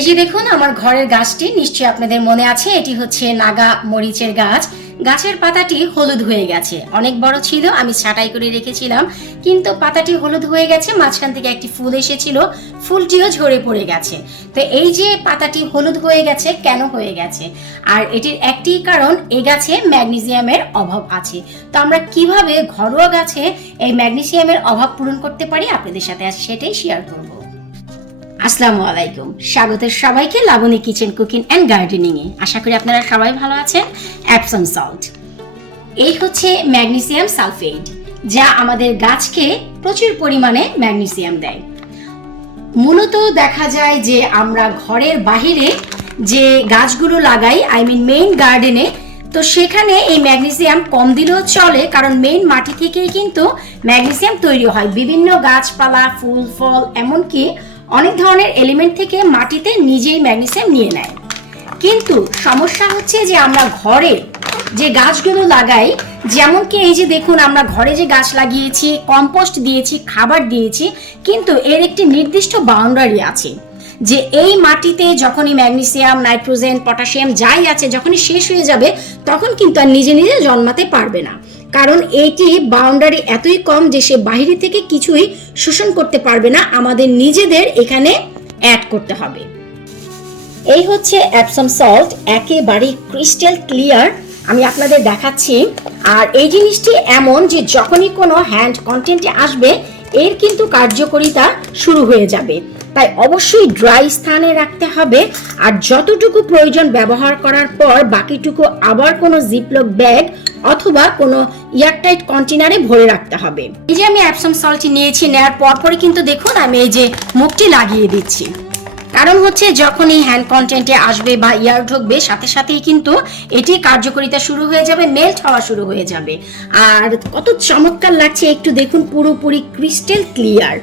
এই যে দেখুন আমার ঘরের গাছটি, নিশ্চয়ই আপনাদের মনে আছে এটি হচ্ছে নাগা মরিচের গাছ। গাছের পাতাটি হলুদ হয়ে গেছে, অনেক বড় ছিল, আমি ছাঁটাই করে রেখেছিলাম, কিন্তু পাতাটি হলুদ হয়ে গেছে। মাঝখান থেকে একটি ফুল এসেছিল, ফুলটিও ঝরে পড়ে গেছে। তো এই যে পাতাটি হলুদ হয়ে গেছে, কেন হয়ে গেছে? আর এটির একটি কারণ, এই গাছে ম্যাগনেসিয়ামের অভাব আছে। তো আমরা কিভাবে ঘরোয়া গাছে এই ম্যাগনেসিয়ামের অভাব পূরণ করতে পারি আপনাদের সাথে আজ সেটাই শেয়ার করব। আসসালামু আলাইকুম, স্বাগত সবাইকে Labani kitchen cooking and gardening এ। আশা করি আপনারা সবাই ভালো আছেন। অ্যাপসম সল্ট, এই হচ্ছে ম্যাগনেসিয়াম সালফেট, যা আমাদের গাছকে প্রচুর পরিমাণে ম্যাগনেসিয়াম দেয়। মূলত দেখা যায় যে আমরা ঘরের বাহিরে যে গাছগুলো লাগাই, মেইন গার্ডেনে, তো সেখানে এই ম্যাগনেসিয়াম কম দিলেও চলে, কারণ মেইন মাটি থেকেই কিন্তু ম্যাগনেসিয়াম তৈরি হয়। বিভিন্ন গাছপালা, ফুল ফল, এমনকি অনেক ধরনের এলিমেন্ট থেকে মাটিতে নিজেই ম্যাগনেসিয়াম নিয়ে নেয়। কিন্তু সমস্যা হচ্ছে যে আমরা ঘরে যে গাছগুলো লাগাই, যেমন কি এই যে দেখুন আমরা ঘরে যে গাছ লাগিয়েছি, কম্পোস্ট দিয়েছি, খাবার দিয়েছি, কিন্তু এর একটি নির্দিষ্ট বাউন্ডারি আছে যে এই মাটিতে যখনই ম্যাগনেসিয়াম, নাইট্রোজেন, পটাশিয়াম যাই আছে যখনই শেষ হয়ে যাবে, তখন কিন্তু আর নিজে নিজে জন্মাতে পারবে না। কারণ এইটি বাউন্ডারি এতই কম যে সে বাইরে থেকে কিছুই শোষণ করতে পারবে না, আমাদের নিজেদের এখানে অ্যাড করতে হবে। এই হচ্ছে অ্যাপসম সল্ট, একেবারে ক্রিস্টাল ক্লিয়ার, আমি আপনাদের দেখাচ্ছি। আর এই জিনিসটি এমন যে যখনই কোনো হ্যান্ড কন্টেন্টে আসবে, এর কিন্তু কার্যকারিতা শুরু হয়ে যাবে। তাই অবশ্যই ড্রাই স্থানে রাখতে হবে, আর যতটুকু প্রয়োজন ব্যবহার করার পর বাকিটুকু আবার কোনো জিপলক ব্যাগ অথবা কোনো এয়ারটাইট কন্টেনারে ভরে রাখতে হবে। এই যে আমি অ্যাপসম সল্ট নিয়েছি, নেওয়ার পরপরই কিন্তু দেখুন আমি এই যে মুখটি লাগিয়ে দিচ্ছি। কারণ হচ্ছে যখনই হ্যান্ড কন্টেন্টে আসবে বা ইয়ার ঢুকবে, সাথে সাথেই কিন্তু এটি কার্যকারিতা শুরু হয়ে যাবে, মেল্ট হওয়া শুরু হয়ে যাবে। আর কত চমৎকার লাগছে একটু দেখুন, পুরোপুরি ক্রিস্টাল ক্লিয়ার।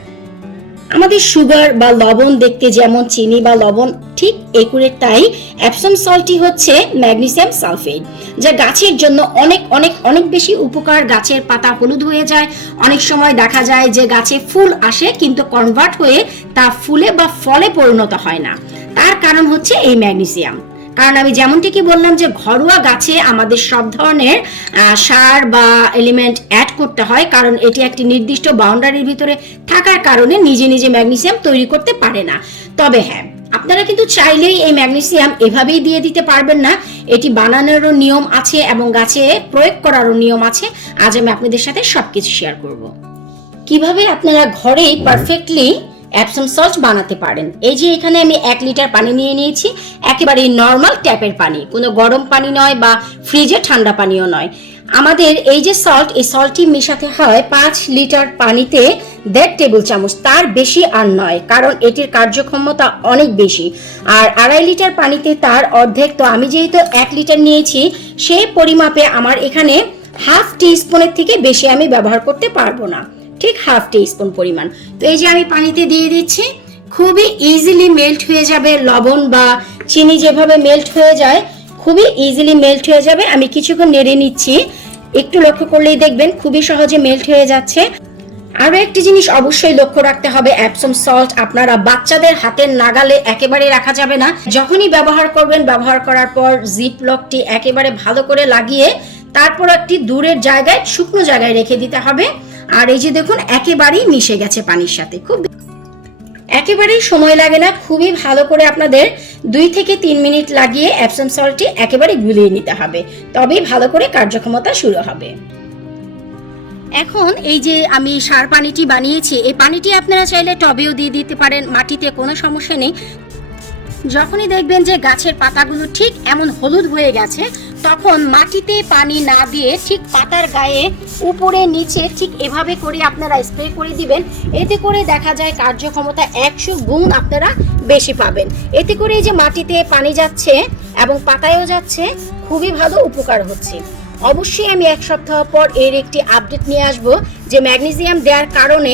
আমাদের সুগার বা লবণ দেখতে যেমন চিনি বা লবণ, ঠিক একুরেট তাই অ্যাপসম সল্টই হচ্ছে ম্যাগনেসিয়াম সালফেট, যা গাছের জন্য অনেক অনেক অনেক বেশি উপকার। গাছের পাতা হলুদ হয়ে যায়, অনেক সময় দেখা যায় যে গাছে ফুল আসে কিন্তু কনভার্ট হয়ে তা ফুলে বা ফলে পরিণত হয় না। তার কারণ হচ্ছে এই ম্যাগনেসিয়াম। কারণ আমি যেমনটি কি বললাম যে ঘরোয়া গাছে আমাদের সব ধরনের সার বা এলিমেন্ট অ্যাড করতে হয়, কারণ এটি একটি নির্দিষ্ট বাউন্ডারির ভিতরে থাকার কারণে নিজে নিজে ম্যাগনেসিয়াম তৈরি করতে পারে না। তবে হ্যাঁ, আপনারা কিন্তু চাইলেই এই ম্যাগনেসিয়াম এভাবেই দিয়ে দিতে পারবেন না, এটি বানানোরও নিয়ম আছে এবং গাছে প্রয়োগ করারও নিয়ম আছে। আজ আমি আপনাদের সাথে সবকিছু শেয়ার করব, কিভাবে আপনারা ঘরেই পারফেক্টলি অ্যাপসম সল্ট বানাতে পারেন। এই যে এখানে আমি 1 লিটার পানি নিয়ে নিয়েছি, একেবারে নর্মাল ট্যাপের পানি, কোনো গরম পানি নয় বা ফ্রিজে ঠান্ডা পানিও নয়। আমাদের এই যে সল্ট, এই সল্টটি মেশাতে হয় 5 লিটার পানিতে 1.5 টেবিল চামচ, তার বেশি আর নয়, কারণ এটির কার্যক্ষমতা অনেক বেশি। আর 2.5 লিটার পানিতে তার অর্ধেক। তো আমি যেহেতু 1 লিটার নিয়েছি, সেই পরিমাপে আমার এখানে হাফ টিস্পুনের থেকে বেশি আমি ব্যবহার করতে পারবো না, ঠিক হাফ টিস্পুন পরিমাণ। তো এই যে আমি পানিতে দিয়ে দিচ্ছি, খুবই ইজিলি মেল্ট হয়ে যাবে। লবণ বা চিনি যেভাবে মেল্ট হয়ে যায়, খুবই ইজিলি মেল্ট হয়ে যাবে। আমি কিছুক্ষণ নেড়ে নিচ্ছি, একটু লক্ষ্য করলেই দেখবেন খুবই সহজে মেল্ট হয়ে যাচ্ছে। আরো একটি জিনিস অবশ্যই লক্ষ্য রাখতে হবে, অ্যাপসম সল্ট আপনারা বাচ্চাদের হাতের নাগালে একেবারে রাখা যাবে না। যখনই ব্যবহার করবেন, ব্যবহার করার পর জিপ লকটি একেবারে ভালো করে লাগিয়ে তারপর একটি দূরের জায়গায়, শুকনো জায়গায় রেখে দিতে হবে। আর এই যে দেখুন একেবারেই মিশে গেছে পানির সাথে, খুব একেবারেই সময় লাগে না, খুবই ভালো করে আপনাদের 2 থেকে 3 মিনিট লাগিয়ে অ্যাপসম সল্টটি একেবারে গুলিয়ে নিতে হবে, তবেই ভালো করে কার্যক্ষমতা শুরু হবে। এখন এই যে আমি সার পানিটি বানিয়েছি, এই পানিটি আপনারা চাইলে টবেও দিয়ে দিতে পারেন, মাটিতে কোনো সমস্যা নেই। যখনই দেখবেন যে গাছের পাতাগুলো ঠিক এমন হলুদ হয়ে গেছে, তখন মাটিতে পানি না দিয়ে ঠিক পাতার গায়ে উপরে নিচে ঠিক এভাবে করে আপনারা স্প্রে করে দিবেন। এতে করে দেখা যায় কার্যক্ষমতা 100 গুণ আপনারা বেশি পাবেন। এতে করে এই যে মাটিতে পানি যাচ্ছে এবং পাতায়ও যাচ্ছে, খুবই ভালো উপকার হচ্ছে। অবশ্যই আমি 1 সপ্তাহ পর এর একটি আপডেট নিয়ে আসব যে ম্যাগনেসিয়াম দেওয়ার কারণে,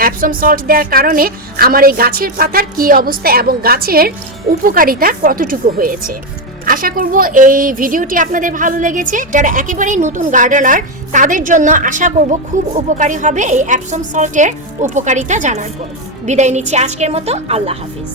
অ্যাপসম সল্ট দেওয়ার কারণে আমার এই গাছের পাতার কি অবস্থা এবং গাছের উপকারিতা কতটুকু হয়েছে। আশা করব এই ভিডিওটি আপনাদের ভালো লেগেছে। যারা একেবারেই নতুন গার্ডেনার, তাদের জন্য আশা করব খুব উপকারী হবে এই অ্যাপসম সল্টের উপকারিতা জানার পর। বিদায় নিচ্ছি আজকের মতো, আল্লাহ হাফিজ।